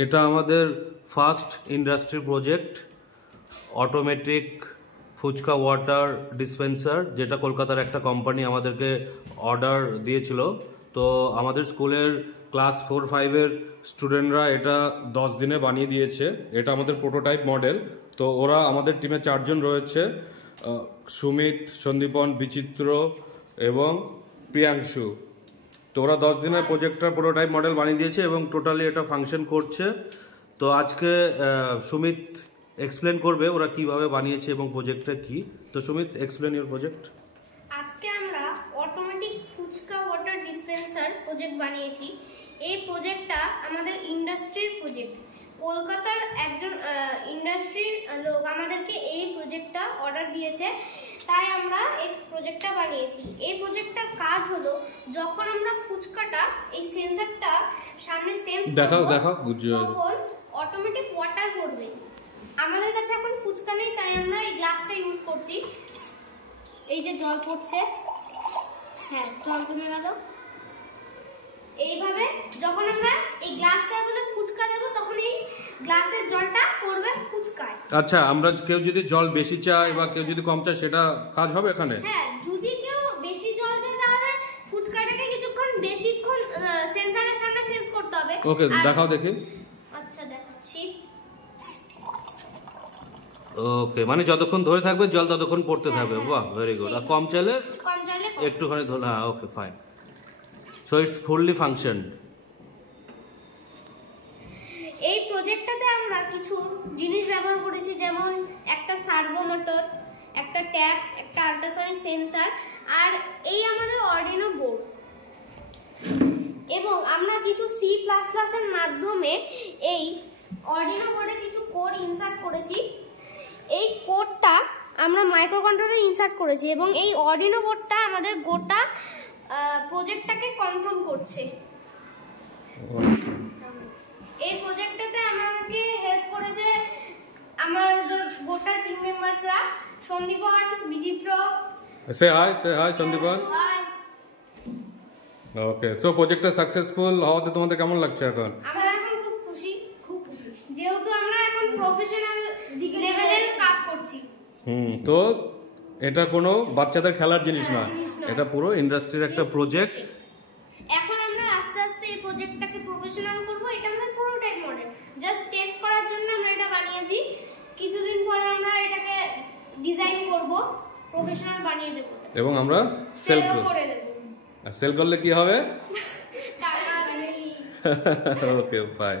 এটা আমাদের first industry project, automatic fuchka water dispenser, যেটা কলকাতার একটা কোম্পানি আমাদেরকে অর্ডার দিয়েছিল। তো আমাদের স্কুলের ক্লাস 4-5-এর স্টুডেন্টরা এটা 10 দিনে বানিয়ে দিয়েছে। এটা আমাদের প্রোটোটাইপ মডেল। তো ওরা আমাদের টিমে 4 জন রয়েছে, সুমিত, সন্দীপন, বিচিত্র এবং প্রিয়াংশু। তো ওরা 10 দিনের প্রজেক্টটার প্রোটোটাইপ মডেল বানিয়ে দিয়েছে এবং টোটালি এটা ফাংশন করছে। তো আজকে সুমিত এক্সপ্লেন করবে ওরা কিভাবে বানিয়েছে এবং প্রজেক্টটা কি। তো সুমিত, এক্সপ্লেন ইওর প্রজেক্ট। আজকে আমরা automatic fuchka water dispenser project বানিয়েছি। এই প্রজেক্টটা আমাদের ইন্ডাস্ট্রির প্রজেক্ট। কলকাতার একজন ইন্ডাস্ট্রির লোক আমাদেরকে এই প্রজেক্টটা অর্ডার দিয়েছে, তাই আমরা এই প্রজেক্টটা বানিয়েছি। এই প্রজেক্টটার কাজ হলো, যখন আমরা ফুচকাটা এই সেন্সরটা সামনে সেন্স করব তখন অটোমেটিক ওয়াটার পড়বে। আমাদের কাছে এখন ফুচকা নেই, তাই আমরা এই গ্লাসটা ইউজ করছি। এই যে জল পড়ছে, হ্যাঁ জল কমে গেল। এইভাবে যখন আমরা এই গ্লাসটার মধ্যে ফুচকা দেব, তখন এই গ্লাসের জলটা পড়বে ফুচকায়। আচ্ছা, আমরা কেউ যদি জল বেশি চায় বা কেউ যদি কম চায়, সেটা কাজ হবে এখানে? হ্যাঁ, যদি কেউ বেশি জল চায় তাহলে ফুচকাটাকে কিছুক্ষণ বেশিক্ষণ সেন্সরের সামনে সেন্স করতে হবে। ওকে, দেখাও দেখি। আচ্ছা, দেখাচ্ছি। ওকে, মানে যতক্ষণ ধরে থাকবে জল ততক্ষণ পড়তে থাকবে। বাহ, ভেরি গুড। আর কম চাইলে একটুখানি ধরে, হ্যাঁ okay fine. So it's fully function. এই প্রজেক্টটাতে আমরা কিছু জিনিস ব্যবহার করেছি, যেমন একটা সার্ভো মোটর, একটা ট্যাপ, একটা আল্ট্রাসনিক সেন্সর, আর এই আমাদের অর্ডিনো বোর্ড। এবং আমরা কিছু C++ এর মাধ্যমে এই অর্ডিনো বোর্ডে কিছু কোড ইনসার্ট করেছি। এই কোডটা আমরা মাইক্রোকন্ট্রোলারে ইনসার্ট করেছি এবং এই অর্ডিনো বোর্ডটা আমাদের গোটা প্রজেক্টটাকে কন্ট্রোল করছে। এই প্রজেক্টটাতে আমাকে হেল্প করেছে আমার গোটা টিম মেম্বারসরা, সন্দীপন, বিচিত্র। সে হাই সন্দীপন। ওকে, সো প্রজেক্টটা সাকসেসফুল হওয়াতে তোমাদের কেমন লাগছে এখন? আমরা এখন খুব খুশি, যেহেতু আমরা এখন প্রফেশনাল লেভেলের কাজ করছি। তো এটা কোনো বাচ্চাদের খেলার জিনিস না, এটা পুরো ইন্ডাস্ট্রির একটা প্রজেক্ট। এখন আমরা আস্তে আস্তে এই প্রজেক্টটাকে প্রফেশনাল করব। এটা আমাদের প্রোটোটাইপ মডেল, জাস্ট টেস্ট করার জন্য আমরা এটা বানিয়েছি। কিছুদিন পরে আমরা এটাকে ডিজাইন করব, প্রফেশনাল বানিয়ে দেব এবং আমরা সেল করে দেব। আর সেল করলে কি হবে? টাকা আসবে। ওকে, বাই।